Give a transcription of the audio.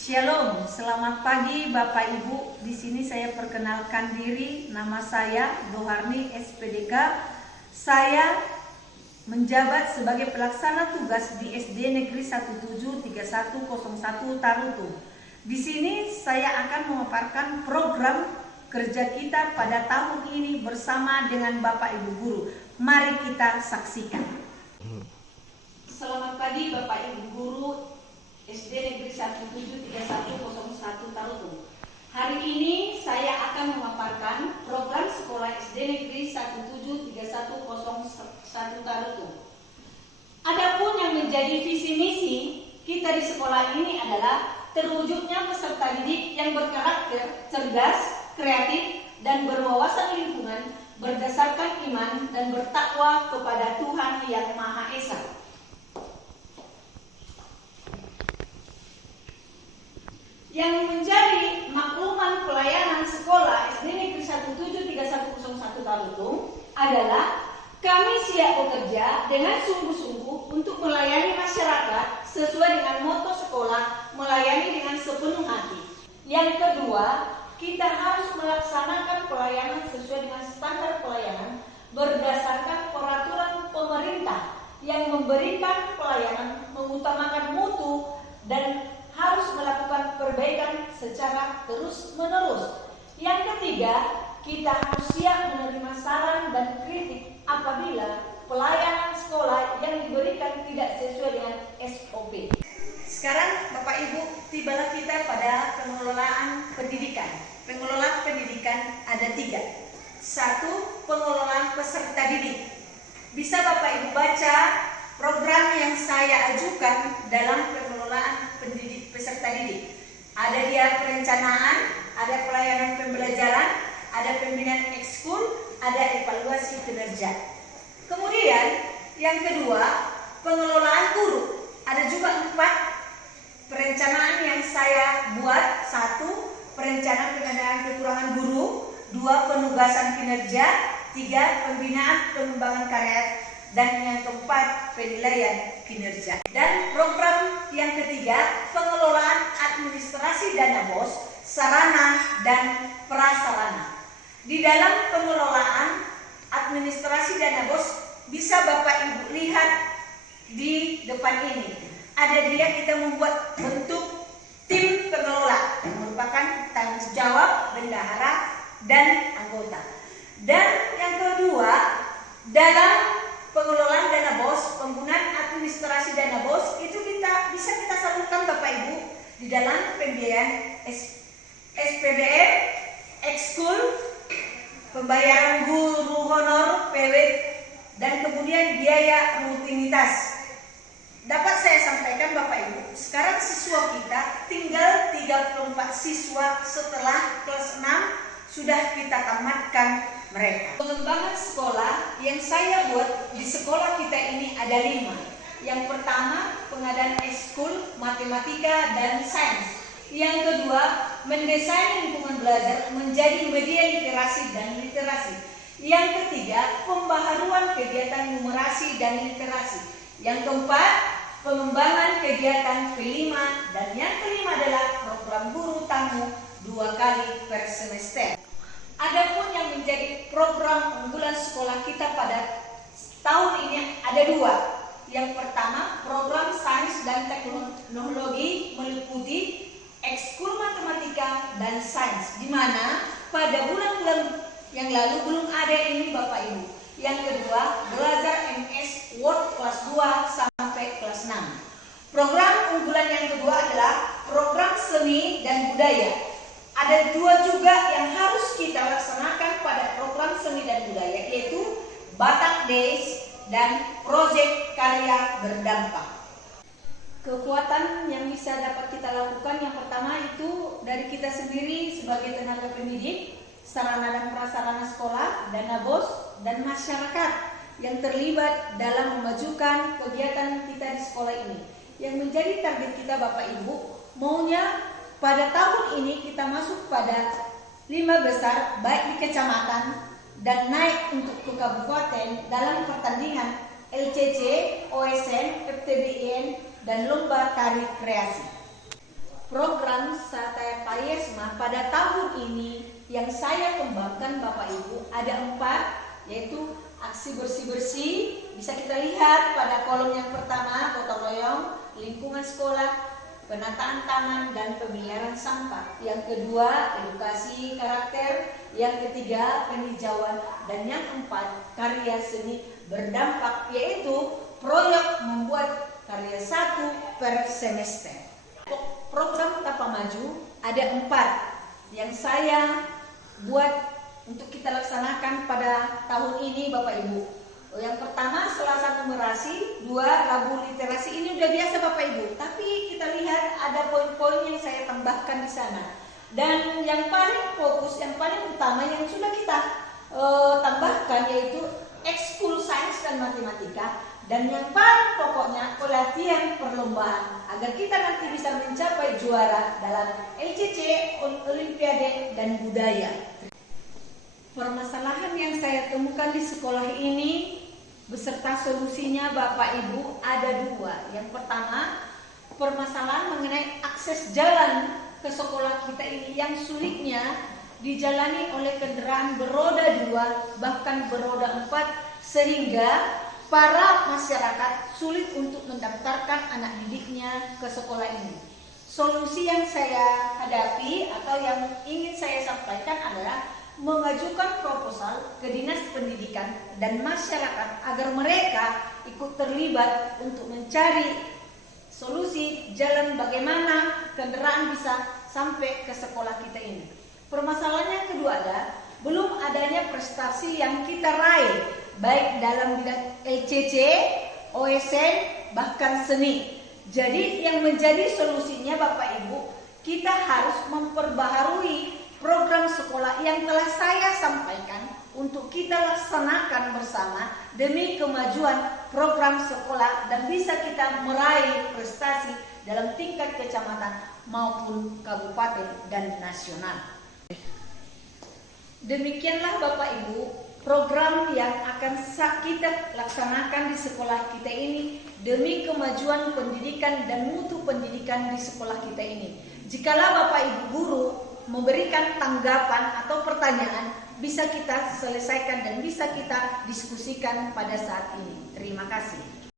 Shalom, selamat pagi Bapak Ibu. Di sini saya perkenalkan diri, nama saya Doharni SPDK. Saya menjabat sebagai pelaksana tugas di SD Negeri 173101 Tarutung. Di sini saya akan memaparkan program kerja kita pada tahun ini bersama dengan Bapak Ibu guru. Mari kita saksikan. Selamat pagi Bapak Ibu guru SD Negeri 173101 Tarutung. Hari ini saya akan memaparkan program sekolah SD Negeri 173101 Tarutung. Adapun yang menjadi visi misi kita di sekolah ini adalah terwujudnya peserta didik yang berkarakter cerdas, kreatif, dan berwawasan lingkungan berdasarkan iman dan bertakwa kepada Tuhan Yang Maha Esa. Yang menjadi makluman pelayanan sekolah SD Negeri 173101 Tarutung adalah kami siap bekerja dengan sungguh-sungguh untuk melayani masyarakat sesuai dengan moto sekolah, melayani dengan sepenuh hati. Yang kedua, kita harus melaksanakan pelayanan sesuai dengan standar pelayanan berdasarkan peraturan pemerintah yang memberikan pelayanan mengutamakan mutu dan harus melakukan perbaikan secara terus-menerus. Yang ketiga, kita harus siap menerima saran dan kritik apabila pelayanan sekolah yang diberikan tidak sesuai dengan SOP. Sekarang Bapak Ibu, tibalah kita pada pengelolaan pendidikan. Pengelolaan pendidikan ada 3. 1. Pengelolaan peserta didik. Bisa Bapak Ibu baca program yang saya ajukan dalam pengelolaan pendidik peserta didik. Ada dia perencanaan, ada pelayanan pembelajaran, ada pembinaan ekskul, ada evaluasi kinerja. Kemudian yang kedua, pengelolaan guru. Ada juga 4 perencanaan yang saya buat. 1. Perencanaan pengendalian kekurangan guru, 2. Penugasan kinerja, 3. Pembinaan pengembangan karya, dan yang keempat penilaian kinerja. Dan program yang ketiga, pengelolaan administrasi dana BOS, sarana dan prasarana. Di dalam pengelolaan administrasi dana BOS bisa Bapak Ibu lihat di depan ini. Ada dia kita membuat bentuk tim pengelola yang merupakan tanggung jawab, bendahara, dan anggota. Dan yang kedua, dalam pengelolaan dana BOS, penggunaan administrasi dana BOS itu bisa kita salurkan Bapak Ibu di dalam pembiayaan SPBM, ekskul, pembayaran guru honor, PW, dan kemudian biaya rutinitas. Dapat saya sampaikan Bapak Ibu, sekarang siswa kita tinggal 34 siswa setelah kelas 6 sudah kita tamatkan mereka. Pengembangan sekolah yang saya buat di sekolah kita ini ada 5. Yang pertama, pengadaan ekskul, matematika, dan sains. Yang kedua, mendesain lingkungan belajar menjadi media literasi dan literasi. Yang ketiga, pembaharuan kegiatan numerasi dan literasi. Yang keempat, pengembangan kegiatan kelima, dan yang kelima adalah program guru tamu 2 kali per semester. Adapun yang menjadi program unggulan sekolah kita pada tahun ini ada 2. Yang pertama, program sains dan teknologi meliputi ekskul matematika dan sains, di mana pada bulan-bulan yang lalu belum ada ini Bapak Ibu. Yang kedua, belajar MS Word kelas 2 sampai kelas 6. Program unggulan yang kedua adalah program seni dan budaya. Ada 2 juga yang harus kita laksanakan pada program seni dan budaya, yaitu Batak Days dan proyek karya berdampak. Kekuatan yang bisa dapat kita lakukan yang pertama itu dari kita sendiri sebagai tenaga pendidik, sarana dan prasarana sekolah, dana BOS, dan masyarakat yang terlibat dalam memajukan kegiatan kita di sekolah ini. Yang menjadi target kita Bapak Ibu, maunya pada tahun ini kita masuk pada 5 besar baik di kecamatan dan naik untuk ke kabupaten dalam pertandingan LCC, OSN, FTBIN, dan lomba tari kreasi. program Satya Payesma pada tahun ini yang saya kembangkan Bapak Ibu ada 4, yaitu aksi bersih-bersih. Bisa kita lihat pada kolom yang pertama, gotong royong, lingkungan sekolah, penataan taman, dan pemeliharaan sampah. Yang kedua, edukasi karakter. Yang ketiga, penghijauan. Dan yang keempat, karya seni berdampak, yaitu proyek membuat karya 1 per semester. Program Tapa Maju ada 4 yang saya buat untuk kita laksanakan pada tahun ini Bapak Ibu. Yang pertama, Selasa numerasi, 2 Rabu literasi. Ini udah biasa Bapak Ibu, tapi kita lihat ada poin-poin yang saya tambahkan di sana. Dan yang paling fokus, yang paling utama yang sudah kita tambahkan yaitu ekskul sains dan matematika. Dan yang paling pokoknya pelatihan perlombaan agar kita nanti bisa mencapai juara dalam LCC, Olimpiade, dan budaya. Permasalahan yang saya temukan di sekolah ini beserta solusinya Bapak Ibu ada 2. Yang pertama, permasalahan mengenai akses jalan ke sekolah kita ini yang sulitnya dijalani oleh kendaraan beroda 2 bahkan beroda 4, sehingga para masyarakat sulit untuk mendaftarkan anak didiknya ke sekolah ini. Solusi yang saya hadapi atau yang ingin saya sampaikan adalah mengajukan proposal ke Dinas Pendidikan dan masyarakat agar mereka ikut terlibat untuk mencari solusi jalan bagaimana kendaraan bisa sampai ke sekolah kita ini. Permasalahan yang kedua adalah belum adanya prestasi yang kita raih baik dalam bidang LCC, OSN, bahkan seni. Jadi yang menjadi solusinya Bapak Ibu, kita harus memperbaharui program sekolah yang telah saya sampaikan untuk kita laksanakan bersama demi kemajuan program sekolah dan bisa kita meraih prestasi dalam tingkat kecamatan maupun kabupaten dan nasional. Demikianlah Bapak Ibu program yang akan kita laksanakan di sekolah kita ini demi kemajuan pendidikan dan mutu pendidikan di sekolah kita ini. Jikalau Bapak Ibu guru memberikan tanggapan atau pertanyaan, bisa kita selesaikan dan bisa kita diskusikan pada saat ini. Terima kasih.